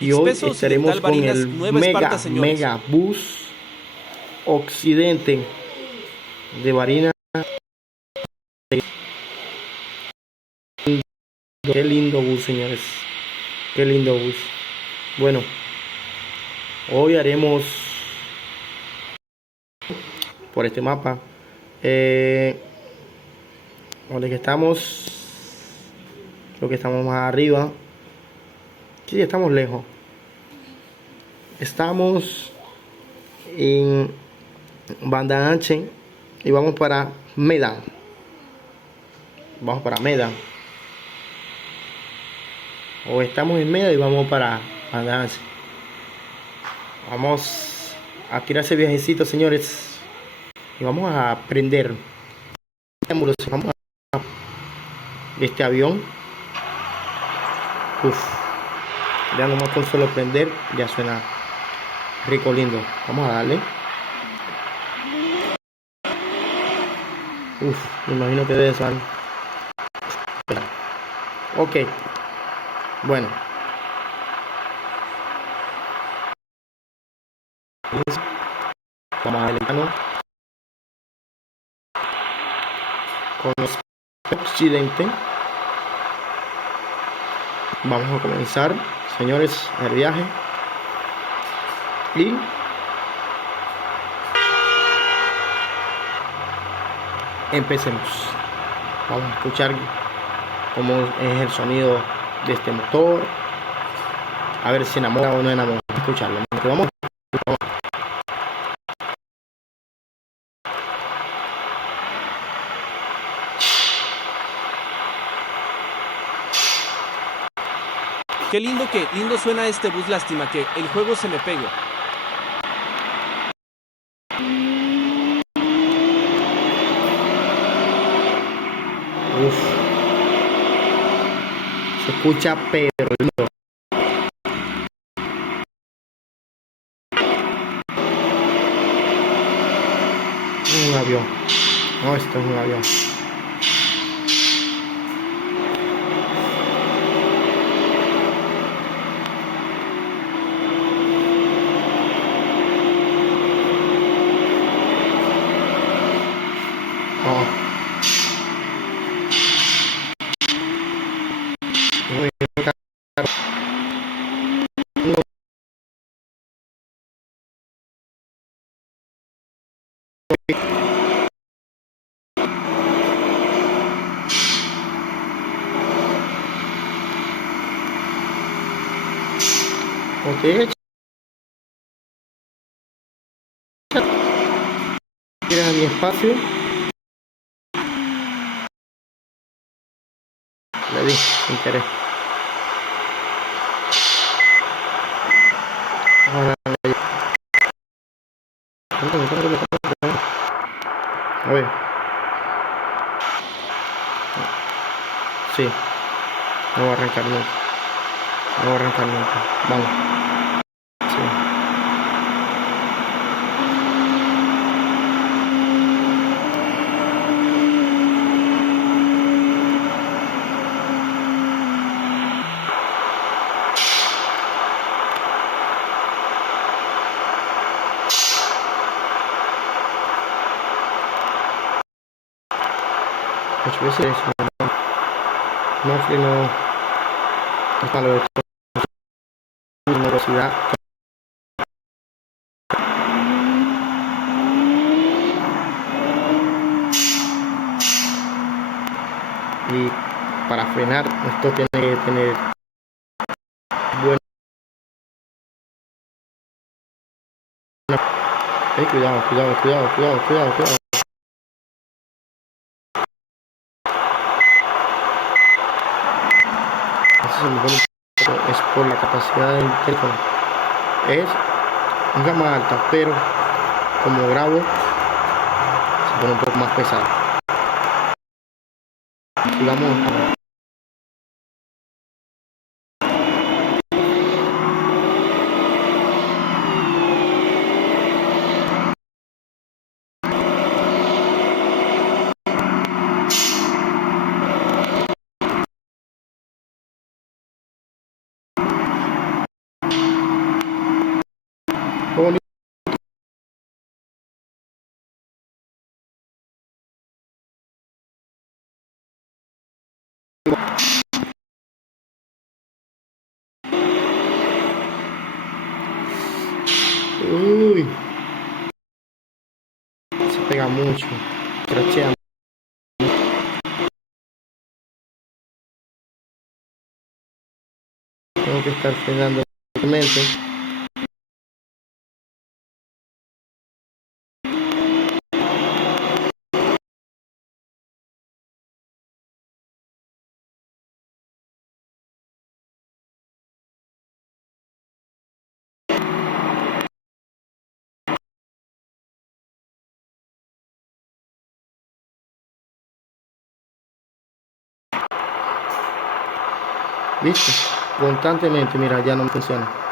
Y hoy Expreso estaremos Occidental con Barinas, el Nueva Esparta, señores. Mega Bus Occidente de Barinas. Qué lindo bus, señores. Qué lindo bus. Bueno, hoy haremos por este mapa. Eh, donde que estamos, creo que estamos más arriba. Sí, estamos lejos. Estamos en Banda Anchen y vamos para Medan. Vamos para Medan. O estamos en Medan y vamos para Banda Anchen. Vamos a tirar ese viajecito, señores. Y vamos a aprender. Vamos a este avión. Uf, ya nomás con solo prender ya suena rico, lindo. Vamos a darle. Uf, me imagino que debe ser. Ok, bueno. Vamos a darle mano con los Occidente. Vamos a comenzar, señores, el viaje. Y empecemos. Vamos a escuchar cómo es el sonido de este motor. A ver si enamora o no enamora. Escucharlo. Vamos. Qué lindo suena este bus, lástima que el juego se me pegó. Uf, se escucha pero lindo. Un avión. No, esto es un avión. Oh, muy bien. Ok, tira mi espacio. Le di sin querer. Ahora, a ver, sí, no voy a arrancar nunca. No voy a arrancar nunca. Vamos. Sí. Muchas veces no freno, no palo de velocidad. Y para frenar esto tiene que tener buena. Cuidado, cuidado, cuidado, cuidado, cuidado, cuidado. Eso se me pone un poco, es por la capacidad del teléfono. Es un gama alta, pero como grabo se pone un poco más pesado. Sigamos. Uy. Se pega mucho. Crachea. Tengo que estar frenando fuertemente. ¿Viste? Constantemente, mira, ya no funciona.